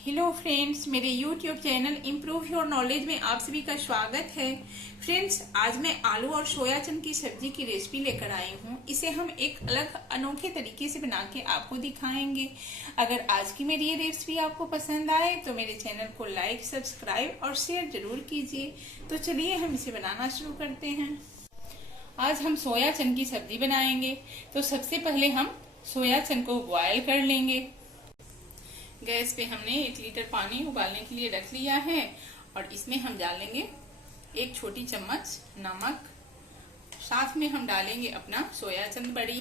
Hello friends, मेरे YouTube channel improve your knowledge में आप सभी का स्वागत है। फ्रेंड्स, आज मैं आलू और सोया चंक की सब्जी की रेसिपी लेकर आई हूँ। इसे हम एक अलग अनोखे तरीके से बना के आपको दिखाएंगे। अगर आज की मेरी ये रेसिपी आपको पसंद आए तो मेरे चैनल को लाइक, सब्सक्राइब और शेयर जरूर कीजिए। तो चलिए हम इसे बनाना शुरू करते हैं। आज हम सोया चंक की सब्जी बनाएंगे। तो सबसे पहले हम सोया चंक को बॉयल कर लेंगे। गैस पे हमने 1 लीटर पानी उबालने के लिए रख लिया है और इसमें हम डालेंगे 1 छोटी चम्मच नमक। साथ में हम डालेंगे अपना सोया चंक बड़ी।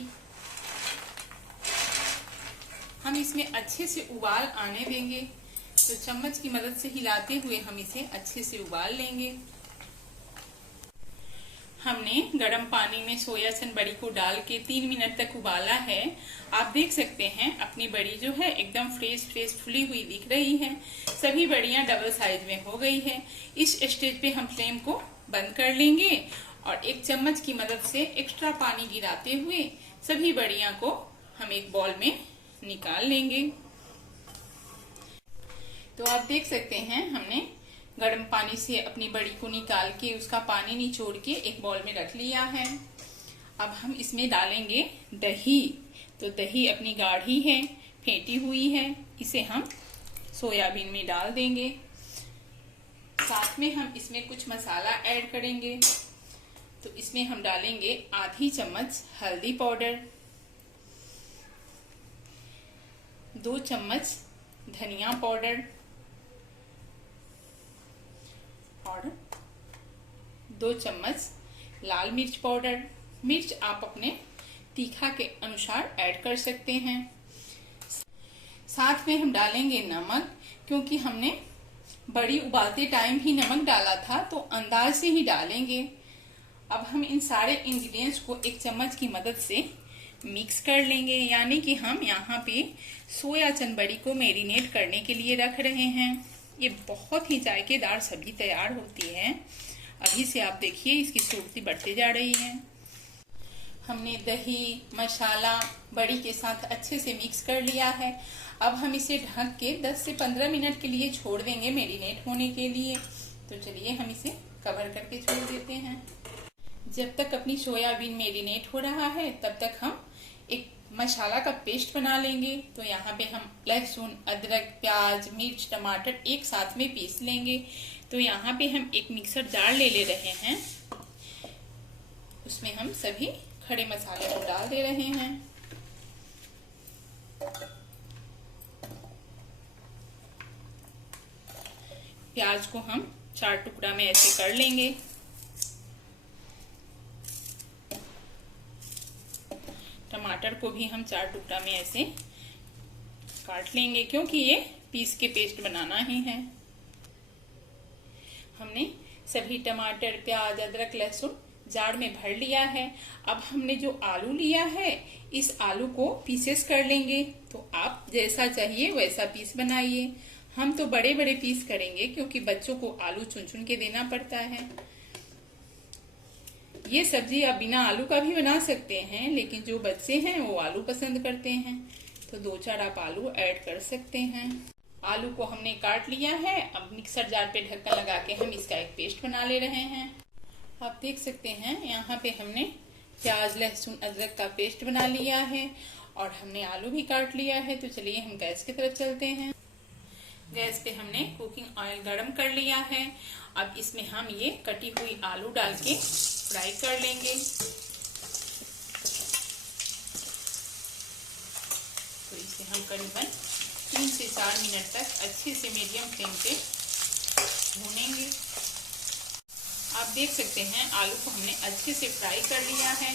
हम इसमें अच्छे से उबाल आने देंगे। तो चम्मच की मदद से हिलाते हुए हम इसे अच्छे से उबाल लेंगे। हमने गर्म पानी में सोया चंक बड़ी को डाल के 3 मिनट तक उबाला है। आप देख सकते हैं अपनी बड़ी जो है एकदम फ्रेश फुली हुई दिख रही है। सभी बड़ियां डबल साइज में हो गई है। इस स्टेज पे हम फ्लेम को बंद कर लेंगे और एक चम्मच की मदद से एक्स्ट्रा पानी गिराते हुए सभी बड़ियां को हम एक बॉल में निकाल लेंगे। तो आप देख सकते हैं हमने गर्म पानी से अपनी बड़ी को निकाल के उसका पानी निचोड़ के एक बॉल में रख लिया है। अब हम इसमें डालेंगे दही। तो दही अपनी गाढ़ी है, फेंटी हुई है। इसे हम सोयाबीन में डाल देंगे। साथ में हम इसमें कुछ मसाला ऐड करेंगे। तो इसमें हम डालेंगे आधी चम्मच हल्दी पाउडर, 2 चम्मच धनिया पाउडर और 2 चम्मच लाल मिर्च पाउडर। मिर्च आप अपने तीखा के अनुसार ऐड कर सकते हैं। साथ में हम डालेंगे नमक, क्योंकि हमने बड़ी उबालते टाइम ही नमक डाला था तो अंदाज से ही डालेंगे। अब हम इन सारे इंग्रेडिएंट्स को एक चम्मच की मदद से मिक्स कर लेंगे। यानी कि हम यहाँ पे सोया चंक बड़ी को मैरिनेट करने के लिए रख रहे हैं। ये बहुत ही जायकेदार सब्जी तैयार होती है। अभी से आप देखिए इसकी खूबसूरती बढ़ती जा रही है। हमने दही, मसाला बड़ी के साथ अच्छे से मिक्स कर लिया है। अब हम इसे ढक के 10 से 15 मिनट के लिए छोड़ देंगे मैरिनेट होने के लिए। तो चलिए हम इसे कवर करके छोड़ देते हैं। जब तक अपनी सोयाबीन मैरिनेट हो रहा है तब तक हम एक मसाला का पेस्ट बना लेंगे। तो यहाँ पे हम लहसुन, अदरक, प्याज, मिर्च, टमाटर एक साथ में पीस लेंगे। तो यहाँ पे हम एक मिक्सर जार ले रहे हैं। उसमें हम सभी खड़े मसाले को डाल दे रहे हैं। प्याज को हम 4 टुकड़ा में ऐसे कर लेंगे। टमाटर को भी हम 4 टुकड़ा में ऐसे काट लेंगे, क्योंकि ये पीस के पेस्ट बनाना ही है। हमने सभी टमाटर, प्याज, अदरक, लहसुन जार में भर लिया है। अब हमने जो आलू लिया है इस आलू को पीसेस कर लेंगे। तो आप जैसा चाहिए वैसा पीस बनाइए। हम तो बड़े बड़े पीस करेंगे क्योंकि बच्चों को आलू चुन चुन के देना पड़ता है। ये सब्जी आप बिना आलू का भी बना सकते हैं, लेकिन जो बच्चे हैं वो आलू पसंद करते हैं तो 2-4 आप आलू ऐड कर सकते हैं। आलू को हमने काट लिया है। अब मिक्सर जार पे ढक्कन लगा के हम इसका एक पेस्ट बना ले रहे हैं। आप देख सकते हैं यहाँ पे हमने प्याज, लहसुन, अदरक का पेस्ट बना लिया है और हमने आलू भी काट लिया है। तो चलिए हम गैस की तरफ चलते हैं। गैस पे हमने कुकिंग ऑयल गरम कर लिया है। अब इसमें हम ये कटी हुई आलू डाल के फ्राई कर लेंगे। तो इसे हम करीबन 3 से 4 मिनट तक अच्छे से मीडियम फ्लेम पे भूनेंगे। आप देख सकते हैं आलू को हमने अच्छे से फ्राई कर लिया है।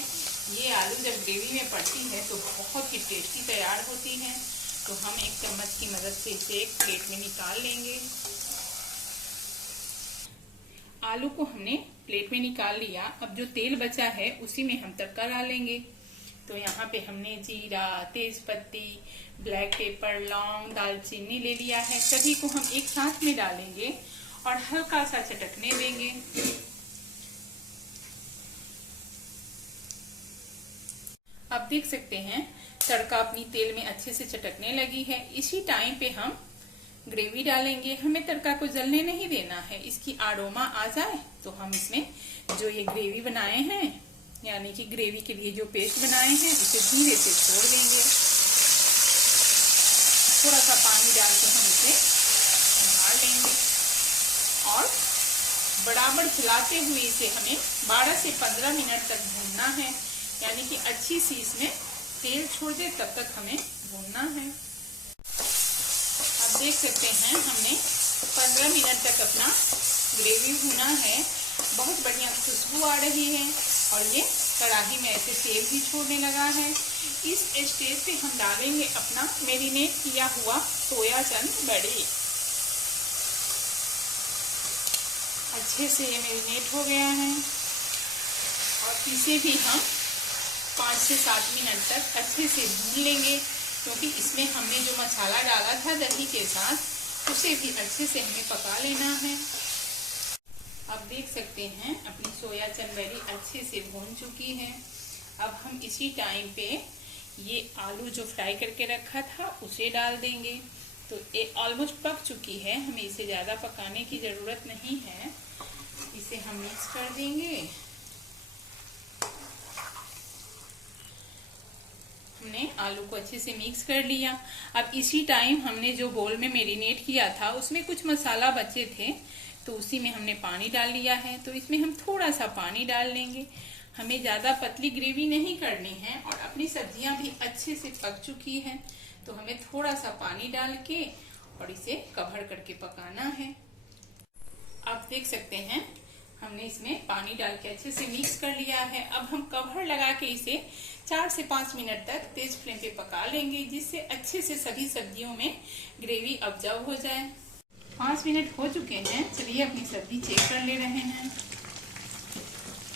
ये आलू जब ग्रेवी में पड़ती है तो बहुत ही टेस्टी तैयार होती है। तो हम एक चम्मच की मदद से इसे एक प्लेट में निकाल लेंगे। आलू को हमने प्लेट में निकाल लिया। अब जो तेल बचा है उसी में हम तड़का डालेंगे। तो यहाँ पे हमने जीरा, तेज पत्ती, ब्लैक पेपर, लौंग, दालचीनी ले लिया है। सभी को हम एक साथ में डालेंगे और हल्का सा चटकने देंगे। आप देख सकते हैं तड़का अपनी तेल में अच्छे से चटकने लगी है। इसी टाइम पे हम ग्रेवी डालेंगे। हमें तड़का को जलने नहीं देना है, इसकी आरोमा आ जाए तो हम इसमें जो ये ग्रेवी बनाए हैं, यानी कि ग्रेवी के लिए जो पेस्ट बनाए हैं, इसे धीरे से छोड़ देंगे। थोड़ा सा पानी डाल के हम इसे ढाल लेंगे और बराबर चलाते हुए इसे हमें 12 से 15 मिनट तक भूनना है, यानी कि अच्छी सी इसमें तेल छोड़ दे तब तक हमें भूनना है। आप देख सकते हैं हमने 15 मिनट तक अपना ग्रेवी भुना है। बहुत बढ़िया खुशबू आ रही है और ये कढ़ाई में ऐसे तेल भी छोड़ने लगा है। इस स्टेज पे हम डालेंगे अपना मैरिनेट किया हुआ सोया चंक बड़ी। अच्छे से ये मैरिनेट हो गया है और इसे भी हम 5 से 7 मिनट तक अच्छे से भून लेंगे, क्योंकि इसमें हमने जो मसाला डाला था दही के साथ, उसे भी अच्छे से हमें पका लेना है। आप देख सकते हैं अपनी सोया चनबेरी अच्छे से भून चुकी है। अब हम इसी टाइम पे ये आलू जो फ्राई करके रखा था उसे डाल देंगे। तो ये ऑलमोस्ट पक चुकी है, हमें इसे ज़्यादा पकाने की ज़रूरत नहीं है। इसे हम मिक्स कर देंगे। हमने आलू को अच्छे से मिक्स कर लिया। अब इसी टाइम हमने जो बोल में मैरिनेट किया था उसमें कुछ मसाला बचे थे, तो उसी में हमने पानी डाल लिया है। तो इसमें हम थोड़ा सा पानी डाल लेंगे। हमें ज़्यादा पतली ग्रेवी नहीं करनी है और अपनी सब्जियां भी अच्छे से पक चुकी हैं, तो हमें थोड़ा सा पानी डाल के और इसे कवर करके पकाना है। आप देख सकते हैं हमने इसमें पानी डाल के अच्छे से मिक्स कर लिया है। अब हम कवर लगा के इसे 4 से 5 मिनट तक तेज फ्लेम पे पका लेंगे, जिससे अच्छे से सभी सब्जियों में ग्रेवी अब्जॉर्ब हो जाए। 5 मिनट हो चुके हैं। चलिए अपनी सब्जी चेक कर ले रहे हैं।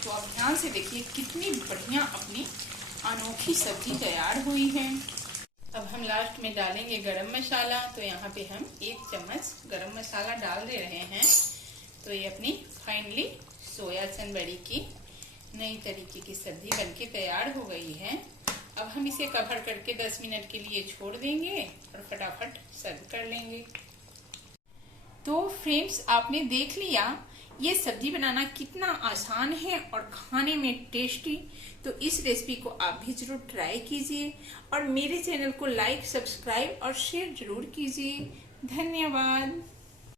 तो आप ध्यान से देखिए कितनी बढ़िया अपनी अनोखी सब्जी तैयार हुई है। अब हम लास्ट में डालेंगे गरम मसाला। तो यहाँ पे हम 1 चम्मच गरम मसाला डाल दे रहे हैं। तो ये अपनी फाइनली सोया चनबड़ी की नई तरीके की सब्जी बनके तैयार हो गई है। अब हम इसे कवर करके 10 मिनट के लिए छोड़ देंगे और फटाफट सर्व कर लेंगे। तो फ्रेंड्स, आपने देख लिया ये सब्जी बनाना कितना आसान है और खाने में टेस्टी। तो इस रेसिपी को आप भी जरूर ट्राई कीजिए और मेरे चैनल को लाइक, सब्सक्राइब और शेयर जरूर कीजिए। धन्यवाद।